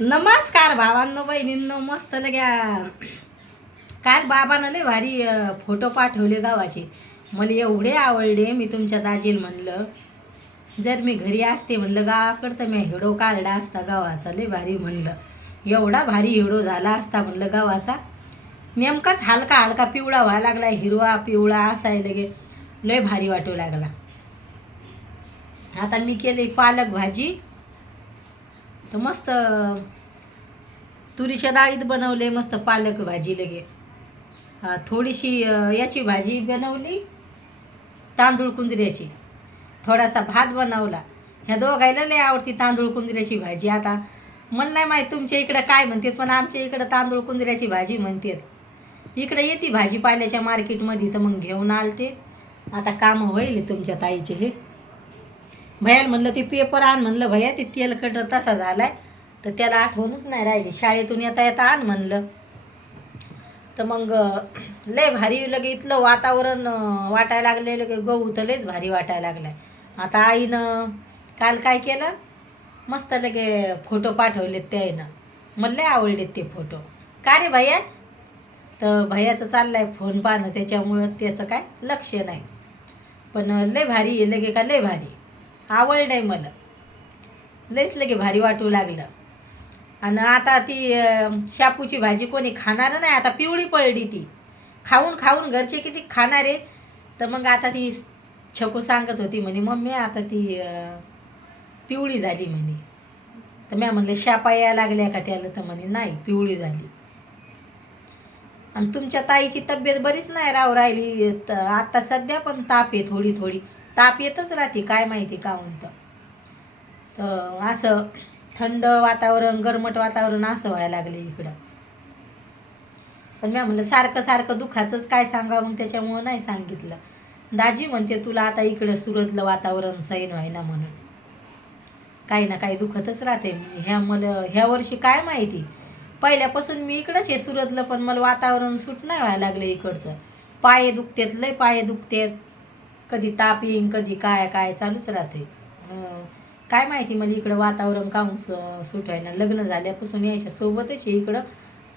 नमस्कार भावांनो बहिणींनो, मस्त लग्या काल बाबानं लय भारी फोटो पाठवले गावाचे. मला एवढे आवडले. मी तुमच्या दाजीला म्हणलं जर मी घरी असते म्हणलं गावाकडं तर मी हिडो काढला असता गावाचा. लय भारी म्हणलं, एवढा भारी हिडो झाला असता म्हणलं गावाचा. नेमकाच हलका हलका पिवळा व्हायला लागला, हिरवा पिवळा असाय लगे लय भारी वाटू लागला. आता मी केली पालक भाजी, तर मस्त तुरीच्या डाळीत बनवले मस्त पालक भाजी लगे. थोडीशी याची भाजी बनवली तांदूळ कुंजऱ्याची, थोडासा भात बनवला. ह्या दोघायला लय आवडती तांदूळ कुंजऱ्याची भाजी. आता मला नाही माहीत तुमच्या इकडं काय म्हणतात, पण आमच्या इकडं तांदूळ कुंजऱ्याची भाजी म्हणतात. इकडं येते भाजीपाल्याच्या मार्केटमध्ये, तर मग घेऊन आलते. आता काम होईल तुमच्या ताईचे. हे भैयाला म्हणलं ते पेपर आण, म्हणलं भैया ते तेलकट तसा झालाय, तर त्याला आठवणच नाही राहिली. शाळेतून येता येता आण म्हणलं. तर मग लय भारी लगे इथलं वातावरण वाटायला लागले. लगे गहू तर लयच भारी वाटायला लागलाय. आता आईनं काल काय केलं, मस्त लगे फोटो पाठवलेत त्याईनं. मला लय आवडलेत ते फोटो. का रे भैया? तर भैयाचं चाललंय फोन पाहणं, त्याच्यामुळं त्याचं काय लक्ष नाही. पण लय भारी आहे लगे, का लय भारी आवडलंय मला. लयच लगे भारी वाटू लागलं. आणि आता ती शापूची भाजी कोणी खाणार नाही, आता पिवळी पडली ती. खाऊन खाऊन घरचे किती खाणार आहे. तर मग आता ती छकू सांगत होती म्हणे मम्मी आता ती पिवळी झाली म्हणे. तर मी म्हणलं शापा यायला लागल्या का त्याला? तर म्हणे नाही, पिवळी झाली. आणि तुमच्या ताईची तब्येत बरीच नाही राहिली आता सध्या, पण ताप आहे थोडी थोडी. ताप येतच राहते, काय माहिती का म्हणतं. तर असं थंड वातावरण गरमट वातावरण असं व्हायला लागले इकडं. पण मी म्हणलं सारखं सारखं दुखाचंच काय सांगा, मग त्याच्यामुळं नाही सांगितलं. दाजी म्हणते तुला आता इकडं सुरतलं वातावरण सैन व्हायना म्हणून. काही ना काही दुखतच राहते. मला ह्या वर्षी काय माहिती, पहिल्यापासून मी इकडंच आहे सुरतलं, पण मला वातावरण सूट नाही व्हायला लागलं इकडचं. पाय दुखतेत, लय पाय दुखतेत. कधी ताप येईन कधी काय काय चालूच राहते. काय माहिती मला इकडं वातावरण काहून सूट व्हायना. लग्न झाल्यापासून यायच्या सोबतच आहे इकडं,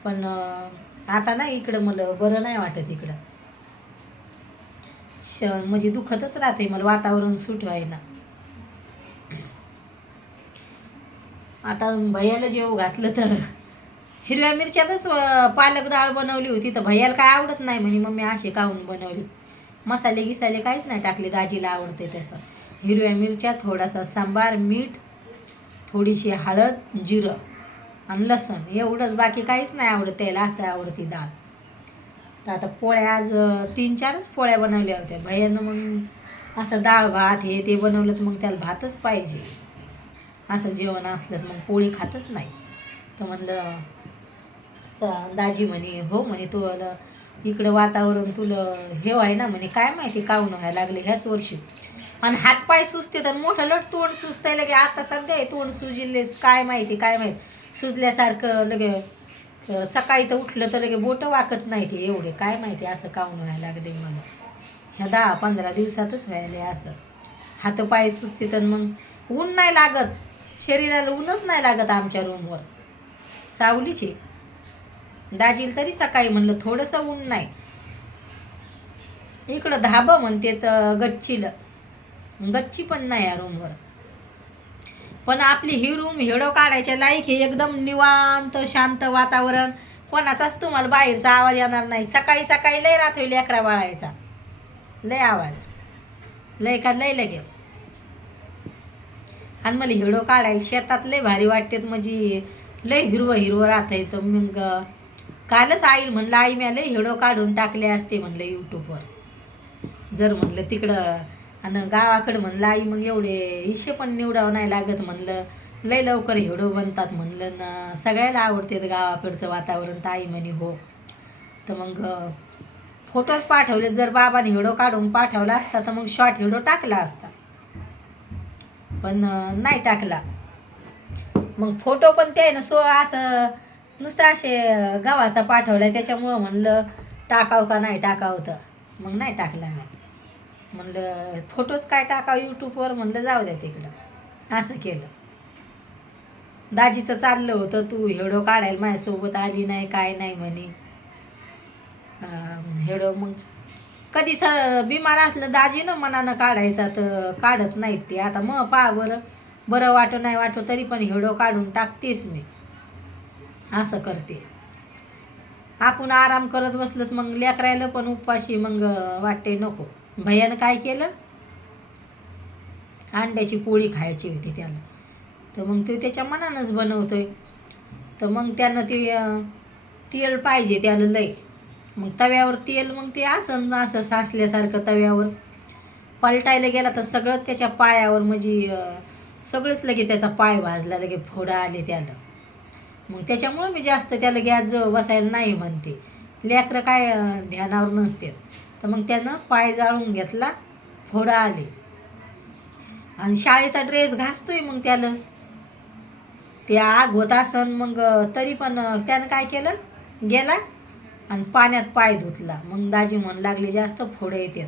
पण आता नाही इकडं मला बरं नाही वाटत इकडं. म्हणजे दुखतच राहते मला, वातावरण सूट व्हायना. आता भैयाला जेव घातलं तर हिरव्या मिरच्यातच पालक डाळ बनवली होती. तर भैयाला काय आवडत नाही म्हणे मम्मी अशी काहून बनवली. मसाले गिसाले काहीच नाही टाकले, दाजीला आवडते तसं. हिरव्या मिरच्या, थोडासा सांबार, मीठ, थोडीशी हळद, जिरं आणि लसण, एवढंच. बाकी काहीच नाही आवडत त्याला, असं आवडती डाळ. तर आता पोळ्या आज 3-4च पोळ्या बनवल्या होत्या भैयानं. मग असं डाळ भात हे ते बनवलं तर मग त्याला भातच पाहिजे. असं जेवण असलं तर मग पोळी खातच नाही. तर म्हणलं दाजी म्हणे हो म्हणे तुला इकडं वातावरण तुला हे व्हाय ना म्हणे, काय माहिती काहून व्हायला लागले ह्याच वर्षी. आणि हातपाय सुजते तर मोठं लट तोंड सुजतंय लगे. आता सध्या हे तोंड सुजिले काय माहिती काय माहिती, सुजल्यासारखं लगे. सकाळी तर उठलं तर लगे बोटं वाकत नाही ते एवढे. काय माहिती असं काहून व्हायला लागले मला. ह्या 10-15 दिवसातच व्हायले असं. हातपाय सुजते तर मग ऊन नाही लागत शरीराला, ऊनच नाही लागत आमच्या रूमवर. सावलीची दाजील तरी सकाळी म्हणलं थोडंसं ऊन नाही. इकडं धाबं म्हणते तर गच्ची पण नाही या रूमवर. पण आपली ही रूम हेडो काढायच्या लायक हे, एकदम निवांत शांत वातावरण. कोणाचाच तुम्हाला बाहेरचा आवाज येणार नाही. सकाळी सकाळी लय रात्री लेकरा बाळायचा लय आवाज, लय का लय लगे. आणि मला हिडो काढायला शेतात लय भारी वाटतात, म्हणजे लय हिरवं हिरवं राहतंय. तर मग कालच आई म्हणलं आई मी लय हिडो काढून टाकले असते म्हणलं यूट्यूबवर जर म्हणलं तिकडं. आणि गावाकडं म्हणलं आई मग एवढे हिशे पण निवडावं नाही लागत म्हणलं, लय लवकर हिडो बनतात म्हणलं ना. सगळ्याला आवडते गावाकडचं वातावरण. तर आई म्हणे हो. तर मग फोटोच पाठवले. जर बाबाने हिडो काढून पाठवला असता तर मग शॉर्ट हिडो टाकला असता, पण नाही टाकला. मग फोटो पण ते ना असं नुसतं असे गावाचा पाठवलाय, त्याच्यामुळं म्हणलं टाकाव का नाही टाकावं. तर मग नाही टाकला. नाही म्हणलं फोटोच काय टाकावं यूट्यूबवर, म्हणलं जाऊ द्या तिकडं. असं केलं. दाजीचं चाललं होतं तू हेडो काढायला माझ्यासोबत आली नाही काय नाही म्हणे. हेडो मग कधी बिमार असलं दाजी ना मनानं काढायचा तर काढत नाहीत ते. आता मग पहा बरं वाटो नाही वाटो तरी पण हेडो काढून टाकतेच मी, असं करते. आपण आराम करत बसलं मग लेकरायला पण उपाशी मग वाटते नको. भैयानं काय केलं, अंड्याची पोळी खायची होती त्याला, तर मग ते त्याच्या मनानंच बनवतोय. तर मग त्यानं ते तेल पाहिजे त्याला लय. मग तव्यावर तेल मग ते असं साचल्यासारखं तव्यावर पलटायला गेला तर सगळं त्याच्या पायावर म्हणजे सगळंच लगे त्याचा पाय भाजला, लगे फोडा आले त्याला. मग त्याच्यामुळं मी जास्त त्याला गॅसजवळ बसायला नाही म्हणते. लेकरं काय ध्यानावर नसते. तर मग त्यानं पाय जाळून घेतला, फोडा आले. आणि शाळेचा ड्रेस घासतोय मग त्याला ते आग होत असन. मग तरी पण त्यानं काय केलं, गेला आणि पाण्यात पाय धुतला. मग दाजी म्हणू लागले जास्त फोडं येतात.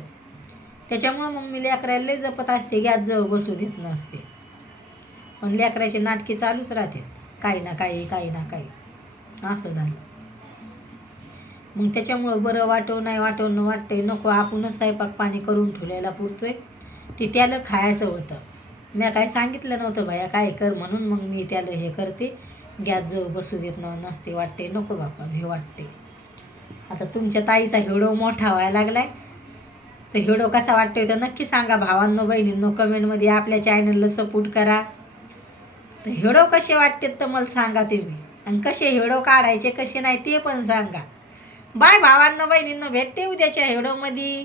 त्याच्यामुळं मग मी लेकरायला लय जपत असते, गॅसजवळ बसू देत नसते. पण लेकराचे नाटके चालूच राहते, काही ना काही असं झालं. मग त्याच्यामुळं बरं वाटो नाही वाटो वाटते नको. आपणच स्वयंपाक पाणी करून ठेवलेला पुरतोय, ते त्याला खायचं होतं. मी काय सांगितलं नव्हतं भैया काय कर म्हणून, मग मी त्याला हे करते, गॅसजवळ बसू देत नसते. वाटते नको बापा हे वाटते. आता तुमच्या ताईचा हेडो मोठा व्हायला लागलाय, तर हेडो कसा वाटतोय तर नक्की सांगा भावांनो बहिणींनो कमेंटमध्ये. आपल्या चॅनलला सपोर्ट करा. तर हेडो कसे वाटते तर मला सांगा तुम्ही, आणि कसे हेडो काढायचे कसे नाही ते पण सांगा. बाय भावांनो बहिणींनो, भेटते उद्याच्या हेडोमध्ये.